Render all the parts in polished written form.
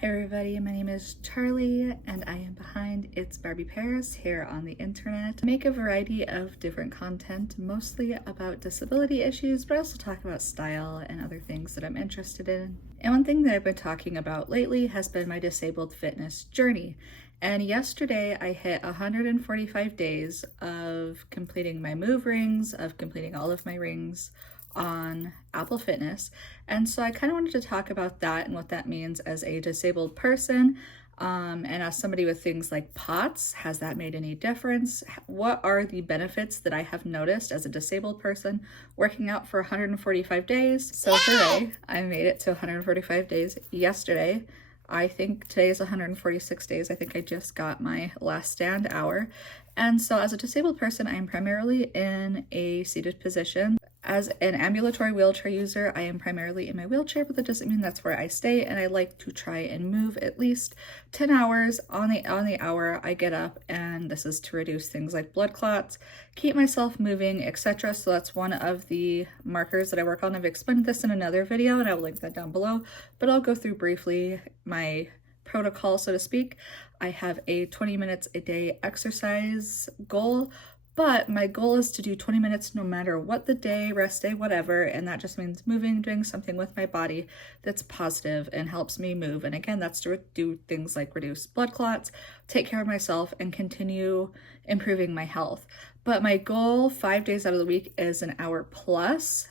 Hi everybody, my name is Charlie and I am behind It's Barbie Paris here on the internet. I make a variety of different content, mostly about disability issues, but I also talk about style and other things that I'm interested in. And one thing that I've been talking about lately has been my disabled fitness journey. And yesterday I hit 145 days of completing my move rings, of completing all of my rings on Apple Fitness. And so I kind of wanted to talk about that and what that means as a disabled person. And as somebody with things like POTS, has that made any difference? What are the benefits that I have noticed as a disabled person working out for 145 days? So hooray, I made it to 145 days yesterday. I think today is 146 days. I think I just got my last stand hour. And so as a disabled person, I am primarily in a seated position. As an ambulatory wheelchair user, I am primarily in my wheelchair, but that doesn't mean that's where I stay, and I like to try and move at least 10 hours on the hour I get up, and this is to reduce things like blood clots, keep myself moving, etc. So that's one of the markers that I work on. I've explained this in another video, and I will link that down below, but I'll go through briefly my protocol, so to speak. I have a 20 minutes a day exercise goal, but my goal is to do 20 minutes no matter what the day, rest day, whatever, and that just means moving, doing something with my body that's positive and helps me move. And again, that's to do things like reduce blood clots, take care of myself, and continue improving my health. But my goal 5 days out of the week is an hour plus,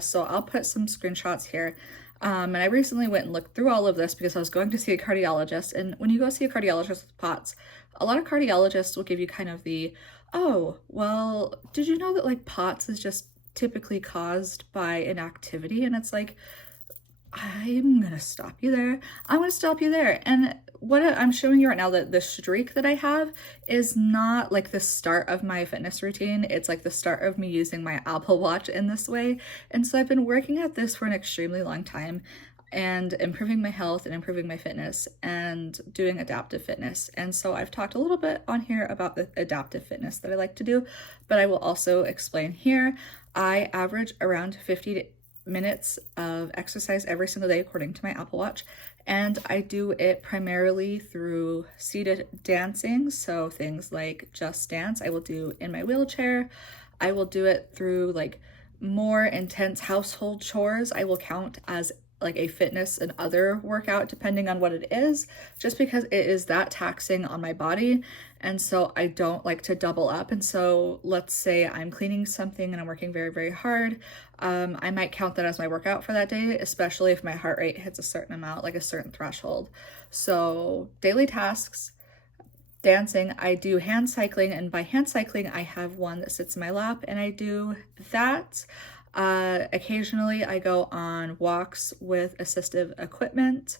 so I'll put some screenshots here. And I recently went and looked through all of this because I was going to see a cardiologist. And when you go see a cardiologist with POTS, a lot of cardiologists will give you kind of the, oh, well, did you know that like POTS is just typically caused by inactivity? And it's like, I'm gonna stop you there. I'm gonna stop you there. And what I'm showing you right now, that the streak that I have is not like the start of my fitness routine. It's like the start of me using my Apple Watch in this way. And so I've been working at this for an extremely long time and improving my health and improving my fitness and doing adaptive fitness. And so I've talked a little bit on here about the adaptive fitness that I like to do, but I will also explain here. I average around 50 minutes of exercise every single day according to my Apple Watch, and I do it primarily through seated dancing, so things like Just Dance I will do in my wheelchair. I will do it through like more intense household chores. I will count as like a fitness and other workout depending on what it is, just because it is that taxing on my body. And so I don't like to double up. And so let's say I'm cleaning something and I'm working very, very hard. I might count that as my workout for that day, especially if my heart rate hits a certain amount, like a certain threshold. So daily tasks, dancing, I do hand cycling, and by hand cycling, I have one that sits in my lap and I do that. Occasionally I go on walks with assistive equipment.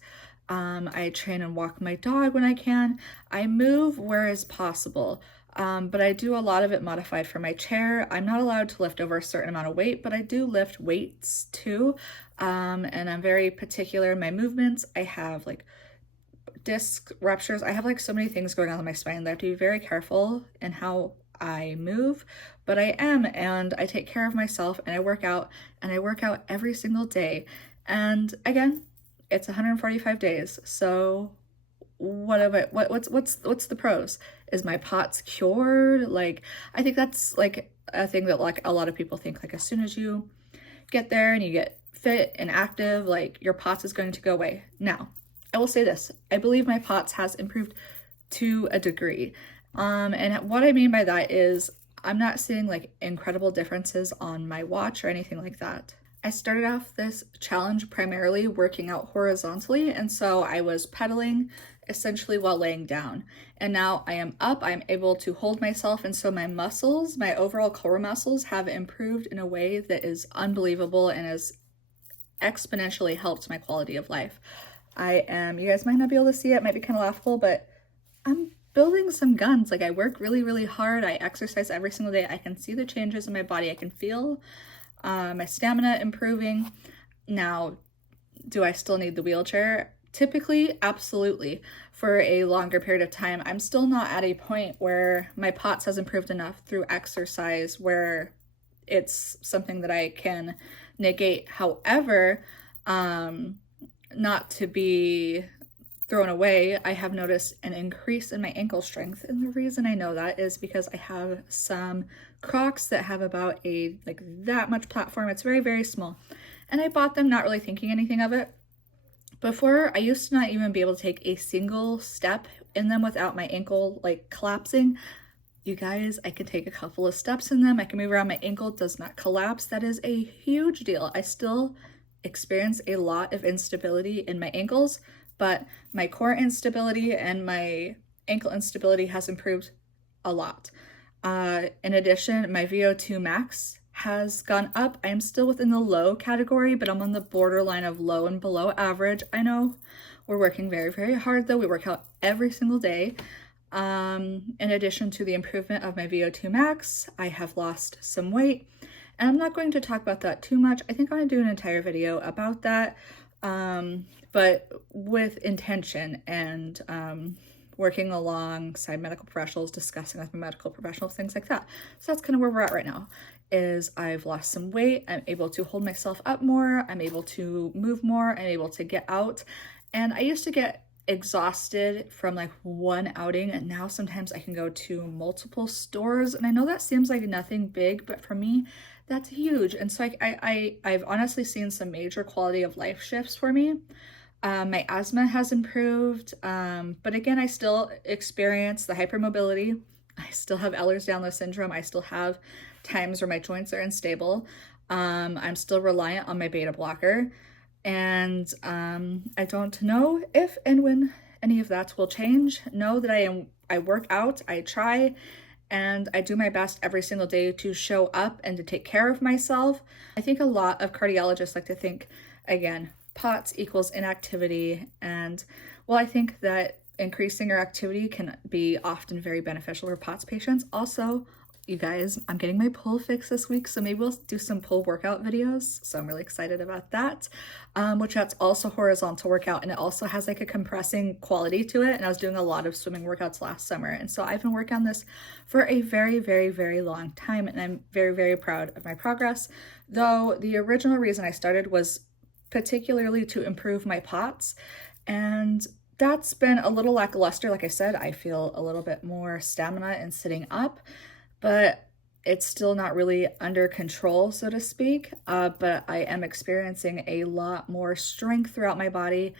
I train and walk my dog when I can. I move where is possible, but I do a lot of it modified for my chair. I'm not allowed to lift over a certain amount of weight, but I do lift weights too. And I'm very particular in my movements. I have like disc ruptures. I have like so many things going on in my spine that I have to be very careful in how I move, but I am, and I take care of myself and I work out, and I work out every single day. And again, it's 145 days. So what's the pros? Is my POTS cured? Like, I think that's like a thing that like a lot of people think, like as soon as you get there and you get fit and active, like your POTS is going to go away. Now, I will say this, I believe my POTS has improved to a degree. And what I mean by that is I'm not seeing like incredible differences on my watch or anything like that. I started off this challenge primarily working out horizontally, and so I was pedaling essentially while laying down. And now I am up, I'm able to hold myself, and so my muscles, my overall core muscles have improved in a way that is unbelievable and has exponentially helped my quality of life. You guys might not be able to see it might be kind of laughable, but I'm building some guns. Like I work really, really hard. I exercise every single day. I can see the changes in my body. I can feel my stamina improving. Now, do I still need the wheelchair? Typically, absolutely. For a longer period of time, I'm still not at a point where my POTS has improved enough through exercise where it's something that I can negate. However, not to be thrown away, I have noticed an increase in my ankle strength. And the reason I know that is because I have some Crocs that have about a like that much platform. It's very, very small. And I bought them not really thinking anything of it. Before, I used to not even be able to take a single step in them without my ankle like collapsing. You guys, I can take a couple of steps in them. I can move around, my ankle does not collapse. That is a huge deal. I still experience a lot of instability in my ankles, but my core instability and my ankle instability has improved a lot. In addition, my VO2 max has gone up. I am still within the low category, but I'm on the borderline of low and below average. I know we're working very, very hard though. We work out every single day. In addition to the improvement of my VO2 max, I have lost some weight, and I'm not going to talk about that too much. I think I'm going to do an entire video about that, but with intention and working alongside medical professionals, discussing with my medical professionals, things like that. So that's kind of where we're at right now, is I've lost some weight. I'm able to hold myself up more. I'm able to move more. I'm able to get out. And I used to get exhausted from like one outing, and now sometimes I can go to multiple stores, and I know that seems like nothing big, but for me that's huge. And so I've honestly seen some major quality of life shifts for me. My asthma has improved, but again, I still experience the hypermobility. I still have Ehlers-Danlos syndrome. I still have times where my joints are unstable. I'm still reliant on my beta blocker. And I don't know if and when any of that will change. Know that I work out, I try, and I do my best every single day to show up and to take care of myself. I think a lot of cardiologists like to think, again, POTS equals inactivity. And well, I think that increasing our activity can be often very beneficial for POTS patients. Also, you guys, I'm getting my pull fix this week, so maybe we'll do some pull workout videos. So I'm really excited about that, which that's also horizontal workout, and it also has like a compressing quality to it. And I was doing a lot of swimming workouts last summer. And so I've been working on this for a very, very, very long time, and I'm very, very proud of my progress. Though the original reason I started was particularly to improve my POTS, and that's been a little lackluster. Like I said, I feel a little bit more stamina in sitting up, but it's still not really under control, so to speak. But I am experiencing a lot more strength throughout my body.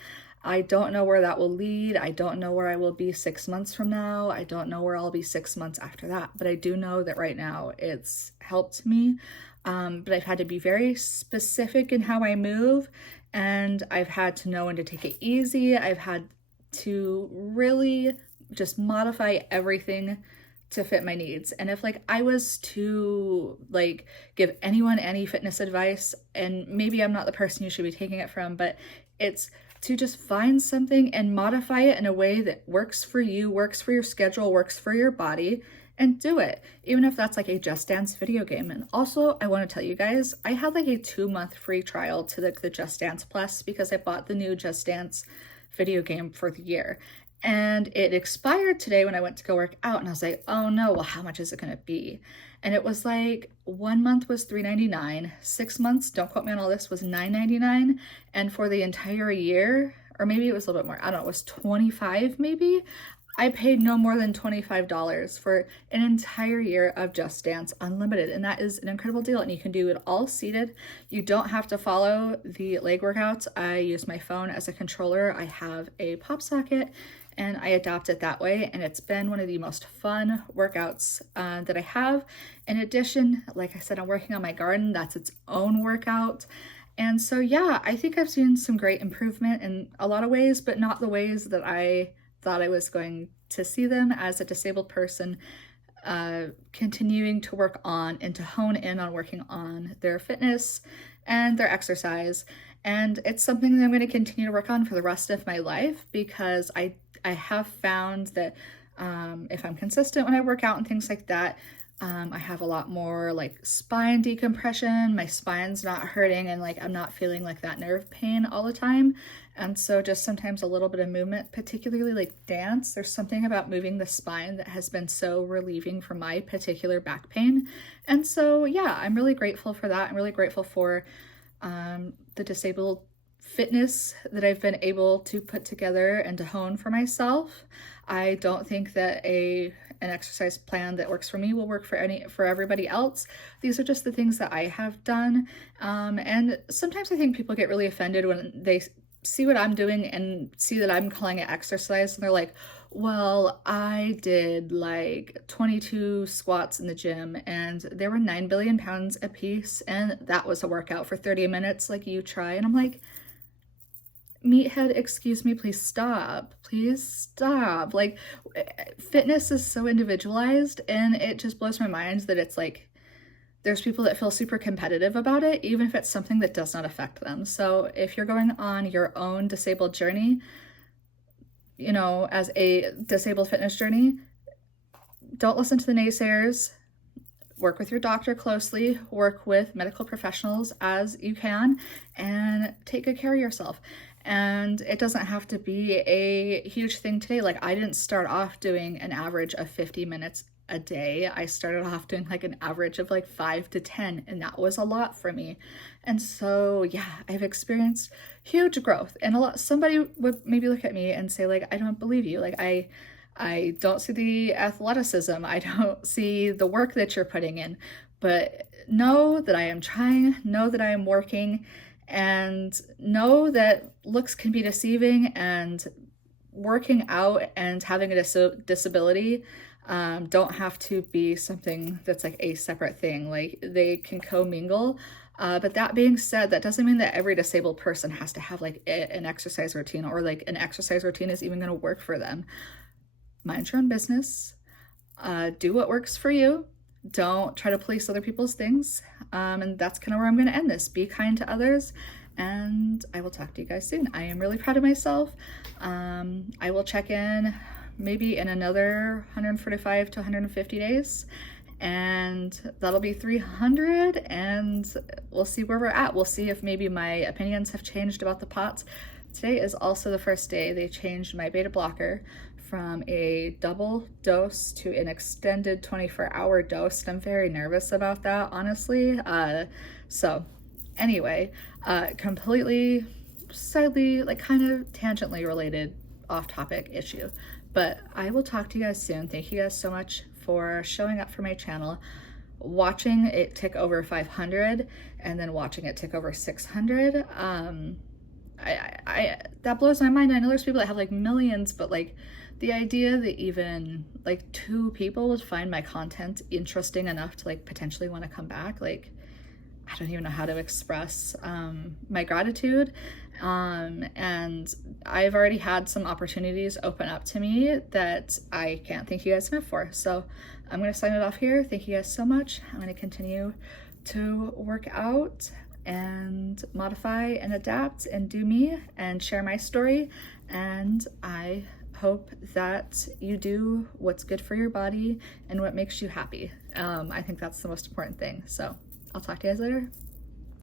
I don't know where that will lead. I don't know where I will be 6 months from now. I don't know where I'll be 6 months after that. But I do know that right now it's helped me. But I've had to be very specific in how I move, and I've had to know when to take it easy. I've had to really just modify everything to fit my needs. And if like I was to like give anyone any fitness advice, and maybe I'm not the person you should be taking it from, but it's to just find something and modify it in a way that works for you, works for your schedule, works for your body, and do it. Even if that's like a Just Dance video game. And also, I want to tell you guys, I had like a 2-month free trial to the Just Dance Plus because I bought the new Just Dance video game for the year. And it expired today when I went to go work out, and I was like, oh no, well, how much is it gonna be? And it was like 1 month was $3.99, 6 months, don't quote me on all this, was $9.99, and for the entire year, or maybe it was a little bit more, I don't know, it was $25 maybe? I paid no more than $25 for an entire year of Just Dance Unlimited, and that is an incredible deal, and you can do it all seated. You don't have to follow the leg workouts. I use my phone as a controller. I have a pop socket, and I adopt it that way, and it's been one of the most fun workouts that I have. In addition, like I said, I'm working on my garden. That's its own workout. And so, yeah, I think I've seen some great improvement in a lot of ways, but not the ways that I thought I was going to see them as a disabled person, continuing to work on and to hone in on working on their fitness and their exercise. And it's something that I'm going to continue to work on for the rest of my life, because I have found that if I'm consistent when I work out and things like that, I have a lot more like spine decompression. My spine's not hurting, and like I'm not feeling like that nerve pain all the time. And so just sometimes a little bit of movement, particularly like dance, there's something about moving the spine that has been so relieving for my particular back pain. And so yeah, I'm really grateful for that. I'm really grateful for the disabled fitness that I've been able to put together and to hone for myself. I don't think that an exercise plan that works for me will work for everybody else. These are just the things that I have done. And sometimes I think people get really offended when they see what I'm doing and see that I'm calling it exercise, and they're like, well, I did like 22 squats in the gym and there were 9 billion pounds a piece, and that was a workout for 30 minutes, like you try. And I'm like, meathead, excuse me, please stop. Please stop. Like, fitness is so individualized, and it just blows my mind that it's like there's people that feel super competitive about it, even if it's something that does not affect them. So if you're going on your own disabled journey, you know, as a disabled fitness journey, don't listen to the naysayers. Work with your doctor closely, work with medical professionals as you can, and take good care of yourself. And it doesn't have to be a huge thing today. Like, I didn't start off doing an average of 50 minutes a day. I started off doing like an average of like 5 to 10, and that was a lot for me. And so yeah, I've experienced huge growth. And somebody would maybe look at me and say like, I don't believe you. Like, I don't see the athleticism. I don't see the work that you're putting in. But know that I am trying, know that I am working, and know that looks can be deceiving, and working out and having a disability don't have to be something that's like a separate thing. Like, they can commingle. But that being said, that doesn't mean that every disabled person has to have like an exercise routine, or like an exercise routine is even going to work for them. Mind your own business. Do what works for you. Don't try to police other people's things. And that's kind of where I'm going to end this. Be kind to others, and I will talk to you guys soon. I am really proud of myself. I will check in maybe in another 145 to 150 days, and that'll be 300, and we'll see where we're at. We'll see if maybe my opinions have changed about the POTS. Today is also the first day they changed my beta blocker from a double dose to an extended 24-hour dose. And I'm very nervous about that, honestly. So anyway, completely slightly, like kind of tangentially related off-topic issue, but I will talk to you guys soon. Thank you guys so much for showing up for my channel, watching it tick over 500, and then watching it tick over 600. That blows my mind. I know there's people that have like millions, but like the idea that even like 2 people would find my content interesting enough to like potentially want to come back, like, I don't even know how to express my gratitude. And I've already had some opportunities open up to me that I can't thank you guys enough for. So I'm going to sign it off here. Thank you guys so much. I'm going to continue to work out and modify and adapt and do me and share my story. And I hope that you do what's good for your body and what makes you happy. I think that's the most important thing. So I'll talk to you guys later.